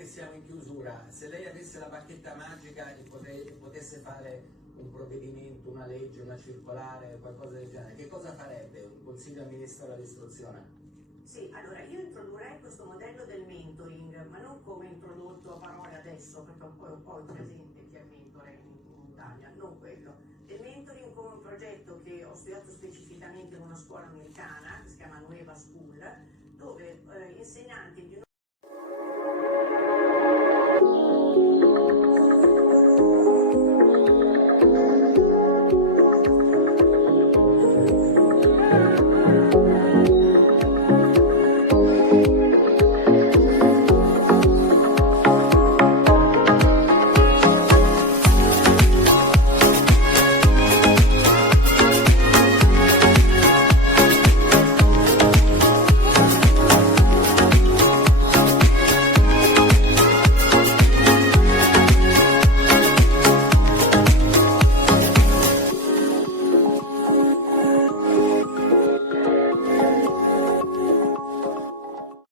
che siamo in chiusura, se lei avesse la bacchetta magica e potesse fare un provvedimento, una legge, una circolare, qualcosa del genere, che cosa farebbe? Un consiglio al Ministero dell'Istruzione? Sì, allora io introdurrei questo modello del mentoring, ma non come introdotto a parole adesso, perché è un po' presente chi è mentore in Italia, non quello. Il mentoring come un progetto che ho studiato specificamente in una scuola americana, che si chiama Nueva School,